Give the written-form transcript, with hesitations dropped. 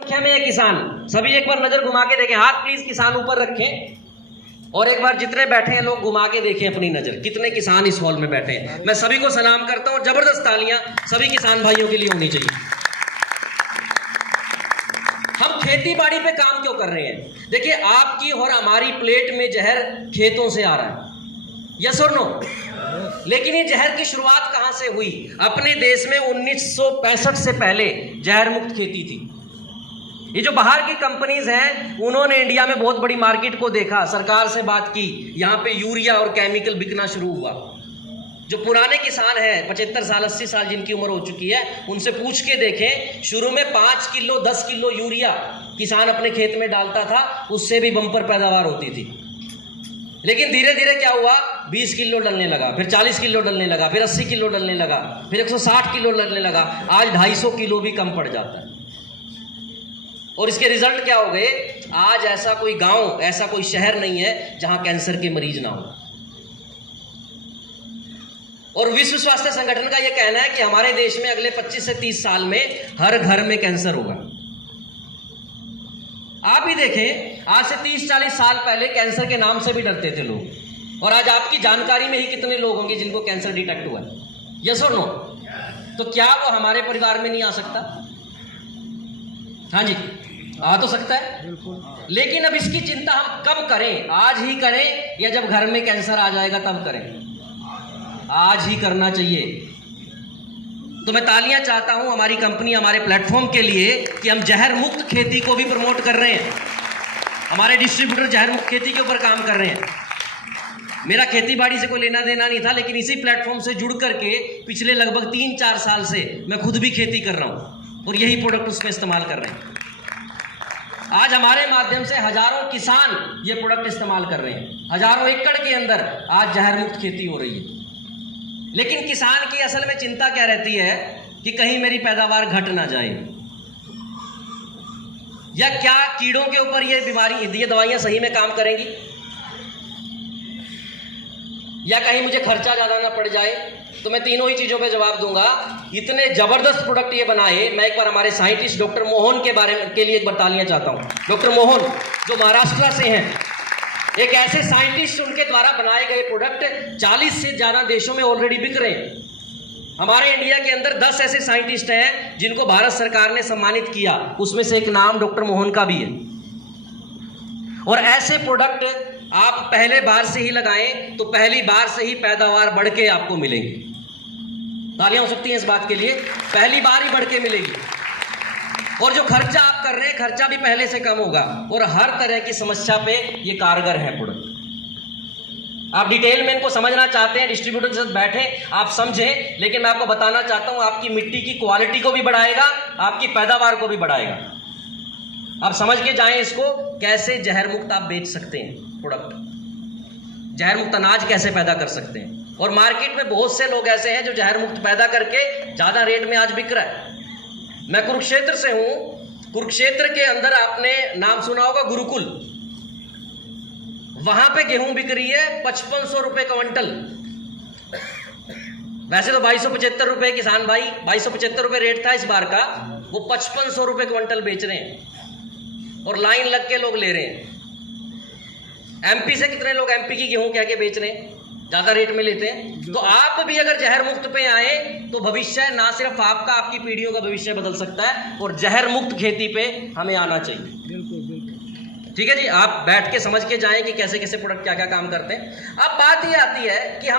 संख्या में है किसान। सभी एक बार नजर घुमा के देखें, हाथ प्लीज किसान ऊपर रखें और एक बार जितने बैठे हैं लोग घुमा के देखें अपनी नजर, कितने किसान इस हॉल में बैठे हैं। मैं सभी को सलाम करता हूं, जबरदस्त तालियां सभी किसान भाइयों के लिए होनी चाहिए। हम खेती बाड़ी पे काम क्यों कर रहे हैं? देखिए, आपकी और हमारी प्लेट में जहर खेतों से आ रहा है, यस और नो? लेकिन ये जहर की शुरुआत कहां से हुई? अपने देश में 1965 से पहले जहर मुक्त खेती थी। ये जो बाहर की कंपनीज हैं, उन्होंने इंडिया में बहुत बड़ी मार्केट को देखा, सरकार से बात की, यहां पे यूरिया और केमिकल बिकना शुरू हुआ। जो पुराने किसान हैं, 75 साल 80 साल जिनकी उम्र हो चुकी है, उनसे पूछ के देखें, शुरू में 5 किलो 10 किलो यूरिया किसान अपने खेत में डालता था, उससे भी बम्पर पैदावार होती थी। लेकिन धीरे धीरे क्या हुआ, 20 किलो डलने लगा, फिर 40 किलो डलने लगा, फिर 80 किलो डलने लगा, फिर 160 किलो डलने लगा, आज 250 किलो भी कम पड़ जाता है। और इसके रिजल्ट क्या हो गए? आज ऐसा कोई गांव, ऐसा कोई शहर नहीं है जहां कैंसर के मरीज ना हो। और विश्व स्वास्थ्य संगठन का यह कहना है कि हमारे देश में अगले 25 से 30 साल में हर घर में कैंसर होगा। आप ही देखें, आज से 30-40 साल पहले कैंसर के नाम से भी डरते थे लोग, और आज आपकी जानकारी में ही कितने लोग होंगे जिनको कैंसर डिटेक्ट हुआ है, यस और नो? तो क्या वो हमारे परिवार में नहीं आ सकता? हाँ जी, आ तो सकता है, लेकिन अब इसकी चिंता हम कब करें? आज ही करें या जब घर में कैंसर आ जाएगा तब करें? आज ही करना चाहिए। तो मैं तालियां चाहता हूं हमारी कंपनी, हमारे प्लेटफॉर्म के लिए कि हम जहर मुक्त खेती को भी प्रमोट कर रहे हैं। हमारे डिस्ट्रीब्यूटर जहर मुक्त खेती के ऊपर काम कर रहे हैं। मेरा खेती बाड़ी से कोई लेना देना नहीं था, लेकिन इसी प्लेटफॉर्म से जुड़ करके पिछले लगभग 3-4 साल से मैं खुद भी खेती कर रहा हूं और यही प्रोडक्ट उसमें इस्तेमाल कर रहे हैं। आज हमारे माध्यम से हजारों किसान ये प्रोडक्ट इस्तेमाल कर रहे हैं। हजारों एकड़ के अंदर आज जहर मुक्त खेती हो रही है। लेकिन किसान की असल में चिंता क्या रहती है कि कहीं मेरी पैदावार घट ना जाए, या क्या कीड़ों के ऊपर ये दवाइयां सही में काम करेंगी, या कहीं मुझे खर्चा ज्यादा ना पड़ जाए। तो मैं तीनों ही चीजों पे जवाब दूंगा। इतने जबरदस्त प्रोडक्ट ये बनाए। मैं एक बार हमारे साइंटिस्ट डॉक्टर मोहन के लिए एक बार तालियां चाहता हूं। डॉक्टर मोहन जो महाराष्ट्र से हैं, एक ऐसे साइंटिस्ट, उनके द्वारा बनाए गए प्रोडक्ट 40 से ज्यादा देशों में ऑलरेडी बिक रहे हैं। हमारे इंडिया के अंदर 10 ऐसे साइंटिस्ट हैं जिनको भारत सरकार ने सम्मानित किया, उसमें से एक नाम डॉक्टर मोहन का भी है। और ऐसे प्रोडक्ट आप पहले बार से ही लगाएं तो पहली बार से ही पैदावार बढ़ के आपको मिलेंगी। तालियां हो सकती हैं इस बात के लिए, पहली बार ही बढ़ के मिलेगी। और जो खर्चा आप कर रहे हैं, खर्चा भी पहले से कम होगा, और हर तरह की समस्या पे ये कारगर है प्रोडक्ट। आप डिटेल में इनको समझना चाहते हैं, डिस्ट्रीब्यूटर के साथ बैठे आप समझें, लेकिन मैं आपको बताना चाहता हूं आपकी मिट्टी की क्वालिटी को भी बढ़ाएगा, आपकी पैदावार को भी बढ़ाएगा। आप समझ के जाएं इसको, कैसे जहर मुक्त आप बेच सकते हैं प्रोडक्ट, जहर मुक्त अनाज कैसे पैदा कर सकते हैं। और मार्केट में बहुत से लोग ऐसे हैं जो जहर मुक्त पैदा करके ज्यादा रेट में आज बिक रहा है। मैं कुरुक्षेत्र से हूं। कुरुक्षेत्र के अंदर आपने नाम सुना होगा गुरुकुल, वहां पे गेहूं बिक रही है 5500 रुपए क्विंटल। वैसे तो 2275 रुपए किसान भाई, 2275 रुपए रेट था इस बार का, वो 5500 रुपए क्विंटल बेच रहे हैं और लाइन लग के लोग ले रहे हैं। एमपी से कितने लोग एमपी की गेहूं कह के बेच रहे हैं, ज्यादा रेट में लेते हैं। तो आप भी अगर जहर मुक्त पे आए तो भविष्य ना सिर्फ आपका, आपकी पीढ़ियों का भविष्य बदल सकता है। और जहर मुक्त खेती पे हमें आना चाहिए। बिल्कुल बिल्कुल, ठीक है जी। आप बैठ के समझ के जाएं कि कैसे कैसे प्रोडक्ट क्या क्या काम करते हैं। अब बात ये आती है कि हम